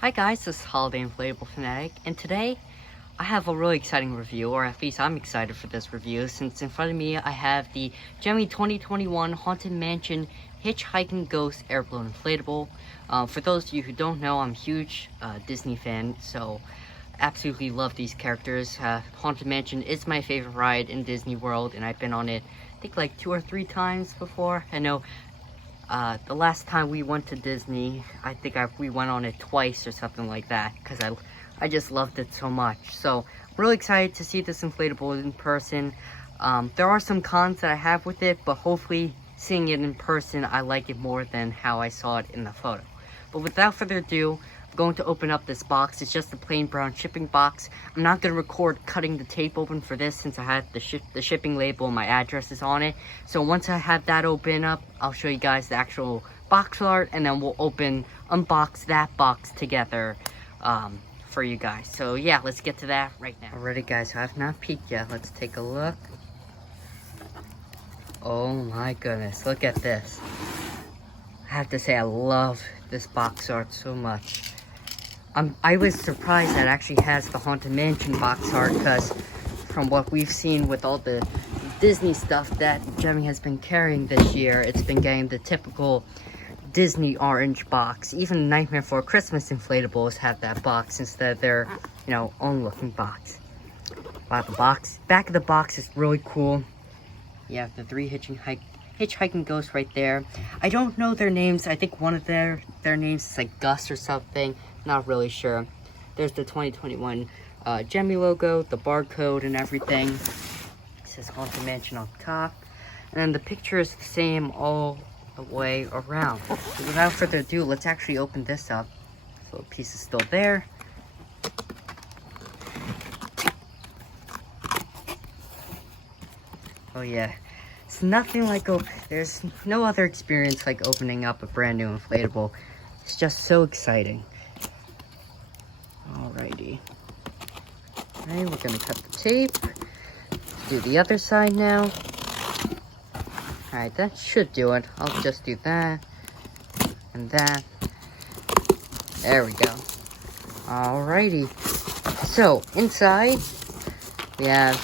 Hi guys, this is Holiday Inflatable Fanatic, and today I have a really exciting review, or at least I'm excited for this review, since in front of me I have the Gemmy 2021 Haunted Mansion Hitch Ghost Airblown Inflatable. For those of you who don't know, I'm a huge Disney fan, so absolutely love these characters. Haunted Mansion is my favorite ride in Disney World, and I've been on it I think like 2 or 3 times before. I know the last time we went to Disney, I think we went on it twice or something like that, because I just loved it so much. So I'm really excited to see this inflatable in person. There are some cons that I have with it, but hopefully seeing it in person, I like it more than how I saw it in the photo. But without further ado, I'm going to open up this box. It's just a plain brown shipping box. I'm not going to record cutting the tape open for this, since I have the shipping label and my address is on it. So once I have that open up, I'll show you guys the actual box art, and then we'll unbox that box together for you guys. So yeah, let's get to that right now. Alrighty guys, so I've not peeked yet. Let's take a look. Oh my goodness, look at this. I have to say, I love this box art so much. I was surprised that it actually has the Haunted Mansion box art, because from what we've seen with all the Disney stuff that Gemmy has been carrying this year, it's been getting the typical Disney orange box. Even Nightmare Before Christmas inflatables have that box instead of their, own looking box. Wow, the back of the box is really cool. You have the 3 hitchhiking ghosts right there. I don't know their names. I think one of their names is like Gus or something. Not really sure. There's the 2021 Gemmy logo, the barcode and everything. It says Haunted Mansion on top. And then the picture is the same all the way around. So without further ado, let's actually open this up. So the piece is still there. Oh yeah. It's nothing like there's no other experience like opening up a brand new inflatable. It's just so exciting. Alrighty. Alright, we're gonna cut the tape. Do the other side now. Alright, that should do it. I'll just do that. And that. There we go. Alrighty. So, inside, we have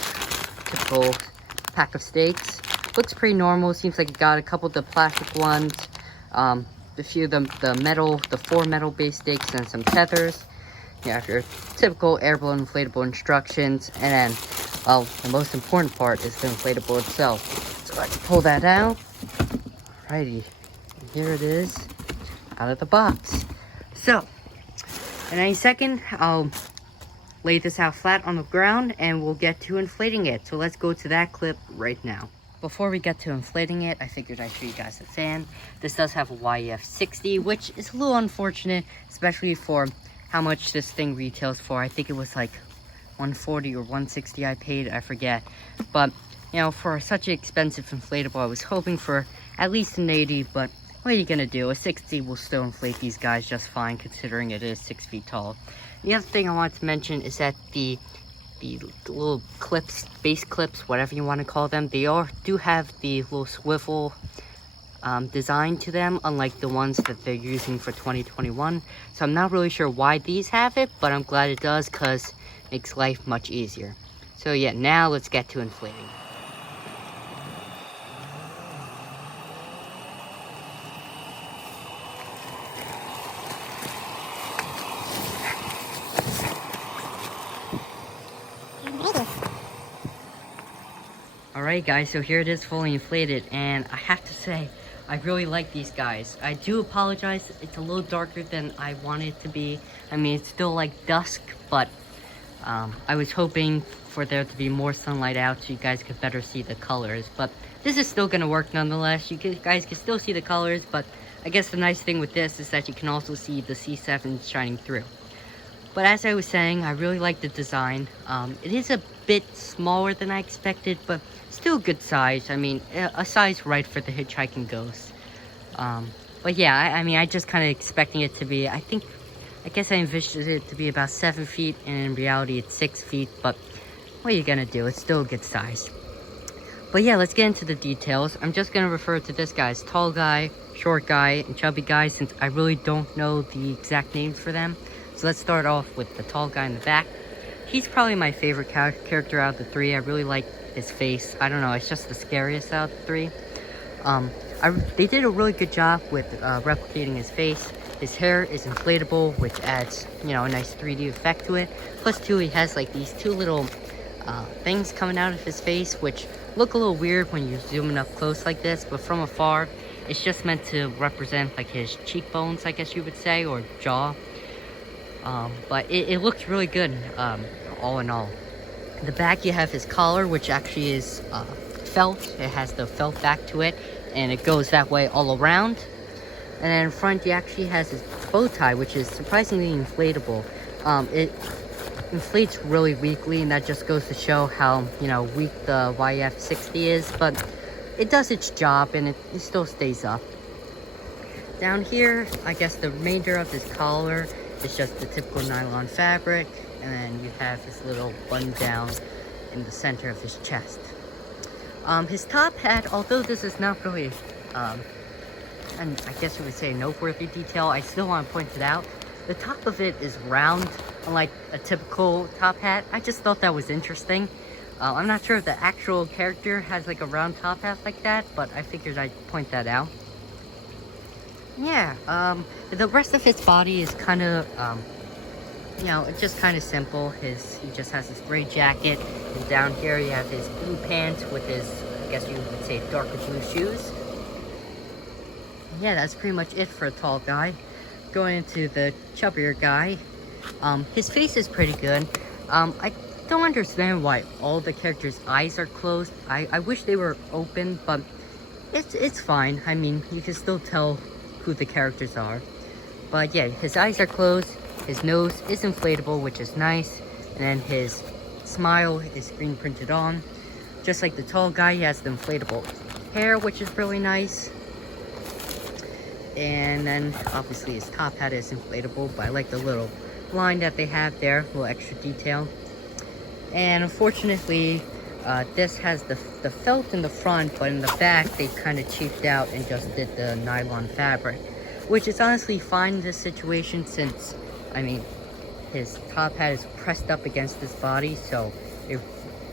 typical pack of steaks. Looks pretty normal. Seems like it got a couple of the plastic ones, a few of the 4 metal based stakes, and some tethers. You have your typical Airblown inflatable instructions, and then, well, the most important part is the inflatable itself. So let's pull that out. Alrighty, here it is, out of the box. So, in any second, I'll lay this out flat on the ground, and we'll get to inflating it. So let's go to that clip right now. Before we get to inflating it, I figured I'd show you guys the fan. This does have a YEF 60, which is a little unfortunate, especially for how much this thing retails for. I think it was like 140 or 160 I paid, I forget. But, for such an expensive inflatable, I was hoping for at least an 80, but what are you gonna do? A 60 will still inflate these guys just fine, considering it is 6 feet tall. The other thing I wanted to mention is that the little clips, base clips, whatever you want to call them, they do have the little swivel design to them, unlike the ones that they're using for 2021. So I'm not really sure why these have it, but I'm glad it does, because it makes life much easier. So yeah, now let's get to inflating. Alright guys, so here it is fully inflated, and I have to say, I really like these guys. I do apologize, it's a little darker than I want it to be. I mean, it's still like dusk, but I was hoping for there to be more sunlight out so you guys could better see the colors. But this is still gonna work nonetheless. You guys can still see the colors, but I guess the nice thing with this is that you can also see the C7 shining through. But as I was saying, I really like the design. It is a bit smaller than I expected, but still good size. I mean, a size right for the hitchhiking ghost. But yeah, I just kind of expecting it to be, I guess I envisioned it to be about 7 feet, and in reality it's 6 feet, but what are you gonna do? It's still a good size. But yeah, let's get into the details. I'm just gonna refer to this guy as tall guy, short guy, and chubby guy, since I really don't know the exact names for them. So let's start off with the tall guy in the back. He's probably my favorite character out of the three. I really like his face. I don't know, it's just the scariest out of the three. They did a really good job with replicating his face. His hair is inflatable, which adds, a nice 3D effect to it. Plus, too, he has like these two little things coming out of his face, which look a little weird when you zoom in up close like this, but from afar, it's just meant to represent like his cheekbones, I guess you would say, or jaw. But it looks really good, all in all. In the back, you have his collar, which actually is felt. It has the felt back to it, and it goes that way all around. And then in front, he actually has his bow tie, which is surprisingly inflatable. It inflates really weakly, and that just goes to show how, weak the YF60 is, but it does its job, and it still stays up. Down here, I guess the remainder of his collar is just the typical nylon fabric, and then you have his little button down in the center of his chest. His top hat, although this is not really, and I guess you would say noteworthy detail, I still want to point it out. The top of it is round, unlike a typical top hat. I just thought that was interesting. I'm not sure if the actual character has like a round top hat like that, but I figured I'd point that out. Yeah, the rest of his body is kind of, it's just kind of simple. He just has his gray jacket, and down here you have his blue pants with his, I guess you would say, darker blue shoes. Yeah, that's pretty much it for a tall guy. Going into the chubbier guy, his face is pretty good. I don't understand why all the characters' eyes are closed. I wish they were open, but it's fine. I mean, you can still tell who the characters are. But yeah, his eyes are closed, his nose is inflatable, which is nice, and then his smile is screen printed on. Just like the tall guy, he has the inflatable hair, which is really nice. And then obviously his top hat is inflatable, but I like the little line that they have there, a little extra detail. And unfortunately, this has the felt in the front, but in the back they kind of cheaped out and just did the nylon fabric, which is honestly fine in this situation since, I mean, his top hat is pressed up against his body, so it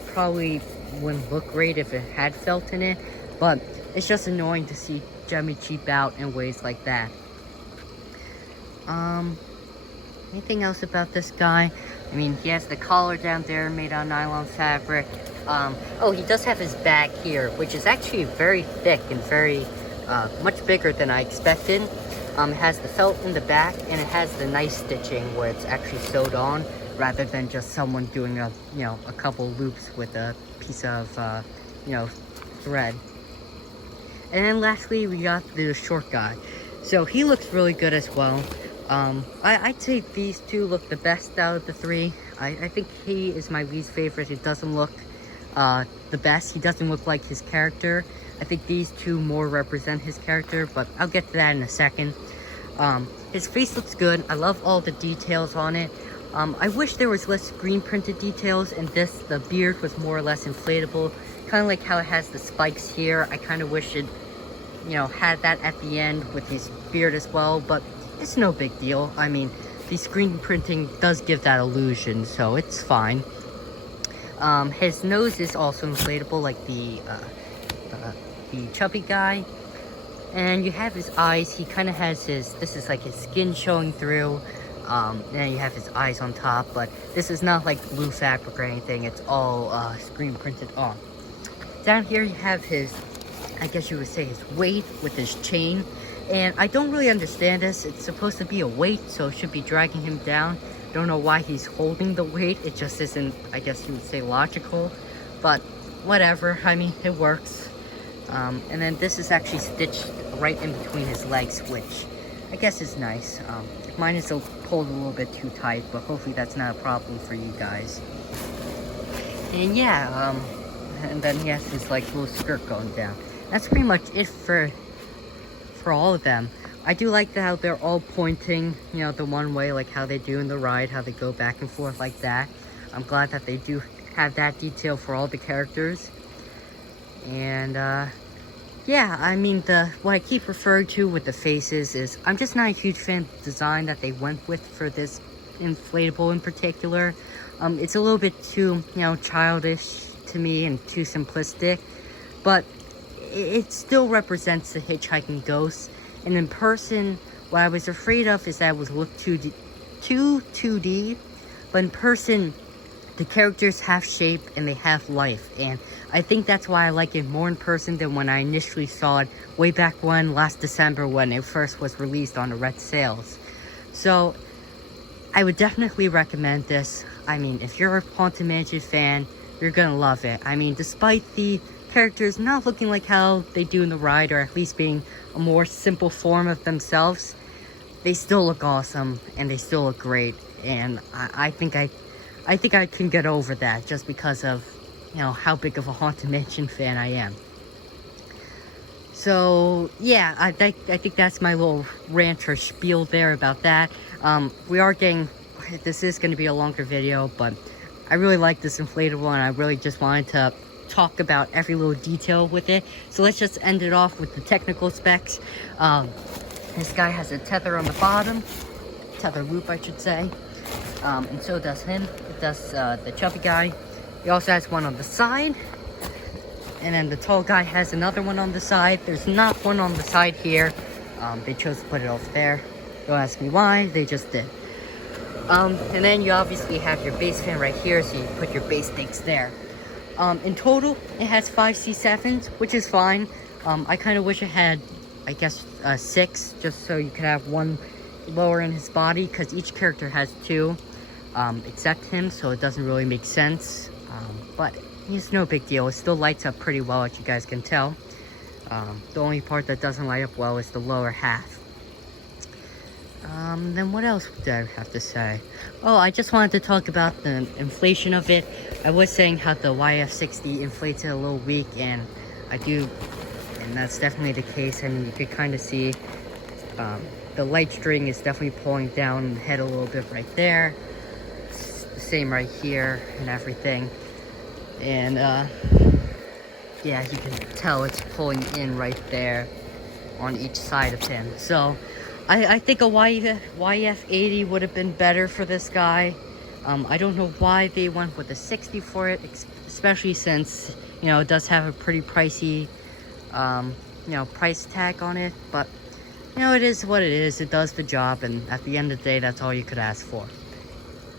probably wouldn't look great if it had felt in it, but it's just annoying to see Jemmy cheap out in ways like that. Anything else about this guy? I mean, he has the collar down there made out of nylon fabric. Oh, he does have his bag here, which is actually very thick and very, much bigger than I expected. It has the felt in the back, and it has the nice stitching where it's actually sewed on, rather than just someone doing a couple loops with a piece of, thread. And then lastly, we got the short guy. So he looks really good as well. I'd say these two look the best out of the three. I think he is my least favorite. He doesn't look the best. He doesn't look like his character. I think these two more represent his character, but I'll get to that in a second. His face looks good. I love all the details on it. I wish there was less screen printed details, and the beard was more or less inflatable. Kind of like how it has the spikes here. I kind of wish it, had that at the end with his beard as well, but it's no big deal. I mean, the screen printing does give that illusion, so it's fine. His nose is also inflatable like the chubby guy. And you have his eyes. He kind of has this is like his skin showing through. And then you have his eyes on top, but this is not like blue fabric or anything. It's all screen printed on. Down here you have his, I guess you would say, his weight with his chain. And I don't really understand this. It's supposed to be a weight, so it should be dragging him down. Don't know why he's holding the weight. It just isn't, I guess you would say, logical. But whatever, I mean, it works. And then this is actually stitched right in between his legs, which I guess is nice. Mine is pulled a little bit too tight, but hopefully that's not a problem for you guys. And yeah, and then he has this like little skirt going down. That's pretty much it for all of them. I do like how they're all pointing, the one way, like how they do in the ride, how they go back and forth like that. I'm glad that they do have that detail for all the characters. And yeah, I mean, what I keep referring to with the faces is I'm just not a huge fan of the design that they went with for this inflatable in particular. It's a little bit too, childish to me and too simplistic, but it still represents the hitchhiking ghost. And in person, what I was afraid of is that it would look too 2D, but in person, the characters have shape and they have life, and I think that's why I like it more in person than when I initially saw it way back when, last December, when it first was released on the red sales. So I would definitely recommend this. I mean, if you're a Haunted Mansion fan, you're gonna love it. I mean, despite the characters not looking like how they do in the ride, or at least being a more simple form of themselves, they still look awesome and they still look great. And I think I can get over that just because of, how big of a Haunted Mansion fan I am. So yeah, I think that's my little rant or spiel there about that. This is going to be a longer video, but I really like this inflatable and I really just wanted to talk about every little detail with it. So let's just end it off with the technical specs. This guy has a tether on the bottom, tether loop I should say, and so does him. It does the chubby guy. He also has one on the side, and then the tall guy has another one on the side. There's not one on the side here. They chose to put it over there. Don't ask me why, they just did. And then you obviously have your base fan right here, so you put your base stakes there. In total, it has 5 C7s, which is fine. I kind of wish it had, I guess, 6, just so you could have one lower in his body, because each character has 2, except him, so it doesn't really make sense. But it's no big deal. It still lights up pretty well, as you guys can tell. The only part that doesn't light up well is the lower half. Then what else did I have to say? Oh, I just wanted to talk about the inflation of it. I was saying how the YF60 inflates it a little weak, and and that's definitely the case. I mean, you could kind of see the light string is definitely pulling down the head a little bit right there. It's the same right here and everything. And yeah, you can tell it's pulling in right there on each side of him. So I think a YF80 would have been better for this guy. I don't know why they went with a 60 for it, especially since, it does have a pretty pricey, price tag on it. But, it is what it is. It does the job, and at the end of the day, that's all you could ask for.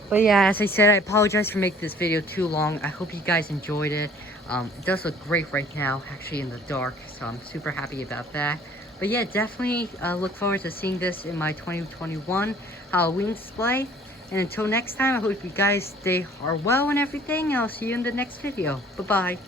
But yeah, as I said, I apologize for making this video too long. I hope you guys enjoyed it. It does look great right now, actually in the dark, so I'm super happy about that. But yeah, definitely look forward to seeing this in my 2021 Halloween display. And until next time, I hope you guys are well and everything. I'll see you in the next video. Bye-bye.